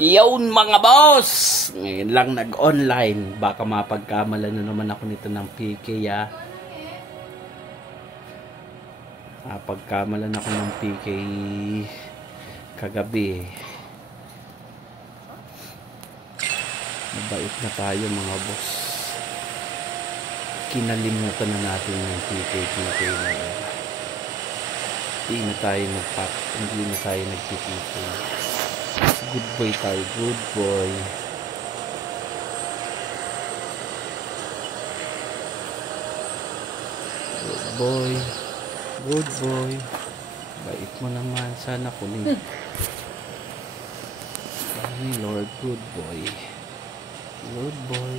Yun mga boss! Ngayon lang nag-online. Baka mapagkamalan na naman ako nito ng PK Mapagkamalan ako ng PK kagabi. Mabait na tayo mga boss. Kinalimutan na natin yung PK na yun. Hindi na tayo nagpipito. Good boy tayo, good boy. Good boy. Good boy. Bait mo naman. Sana kunin. Ay, Lord, good boy. Good boy.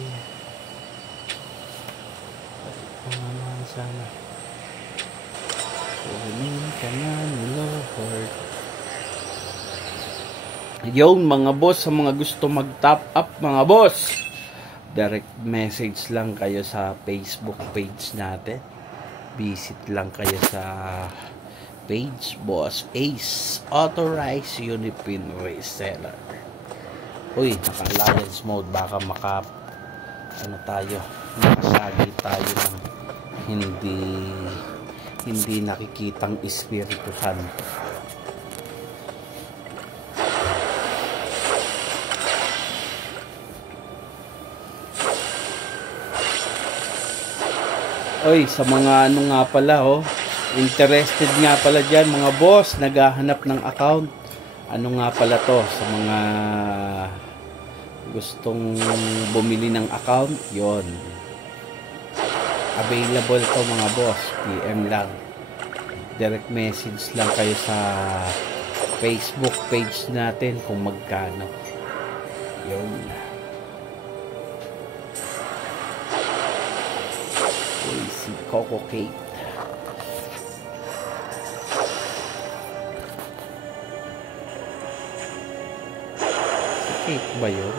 Bait mo naman sana. Kunin ka na ni Lord. Yung mga boss, sa mga gusto mag-top up mga boss, direct message lang kayo sa Facebook page natin. Visit lang kayo sa page Boss Ace Authorized Unipin Reseller. Uy, naka-alliance mode, baka nakasagi tayo ng hindi nakikitang Espiritu Santo. Oy, sa mga nga pala interested nga pala dyan mga boss, naghahanap ng account. Ano nga pala to, sa mga gustong bumili ng account, yon. Available to mga boss, PM lang. Direct message lang kayo sa Facebook page natin kung magkano. Yon. Si Coco Kate. Si Kate ba yun?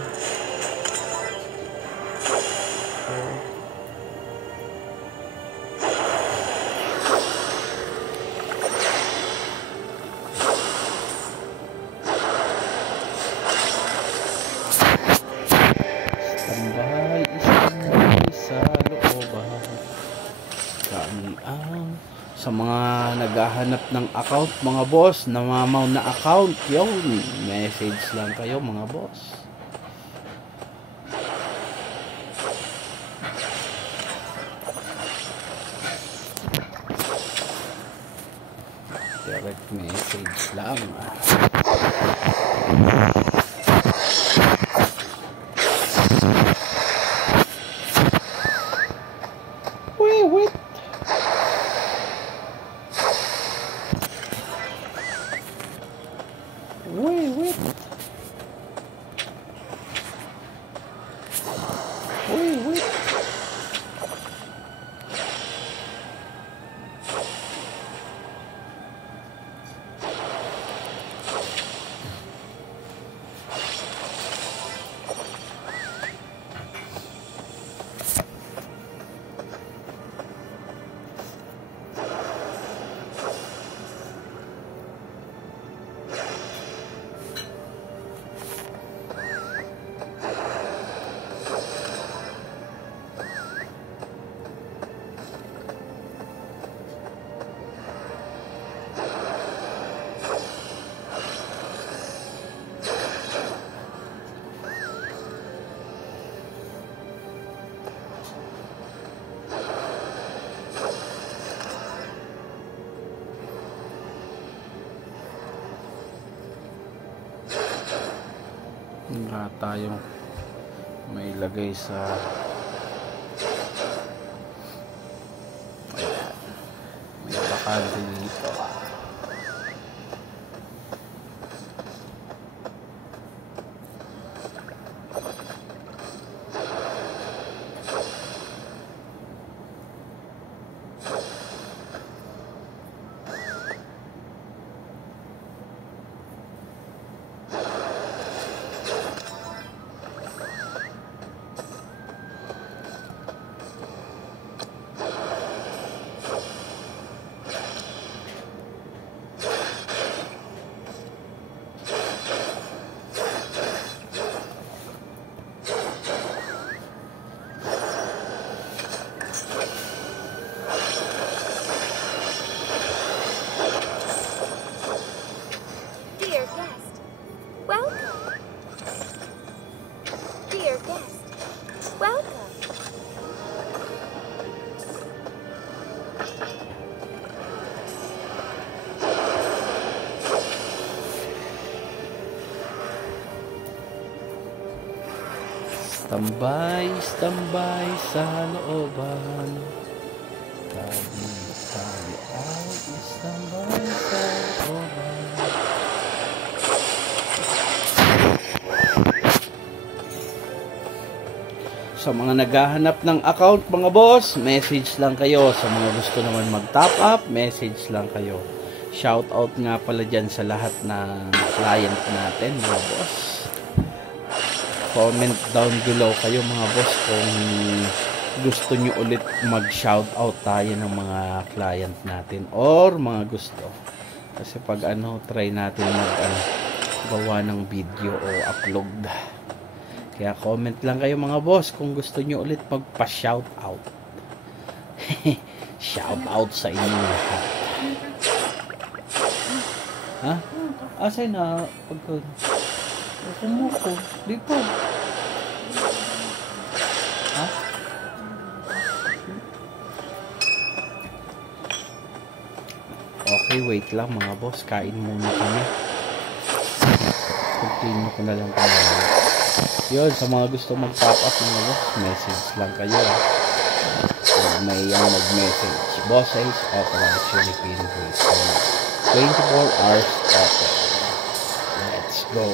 Standby sa looban. Sa mga naghahanap ng account mga boss, namamaw na account, yun, message lang kayo mga boss. Direct message lang. Wait. Wala tayong may lagay sa may bakante dito. Tambay, tambay sa looban. Tabi out, tambay sa looban. Sa mga naghahanap ng account mga boss, message lang kayo. Sa mga gusto naman mag-top up, message lang kayo. Shout out nga pala dyan sa lahat ng client natin mga boss. Comment down below kayo mga boss kung gusto nyo ulit mag-shout out tayo ng mga client natin or mga gusto. Kasi pag try natin gawa ng video o upload. Kaya comment lang kayo mga boss kung gusto nyo ulit magpa-shout out. Shout out sa inyo lahat. Ha? Asay na pagkod? Kumuko. Di pa. Ha? Okay, wait lang mga boss. Kain muna kami. Continue ko na lang tayo. Yun, sa mga gusto mag-top up mga boss, message lang kayo. May mag-message. Bosses Authorized Philippine Voice. 24 hours open. Let's go.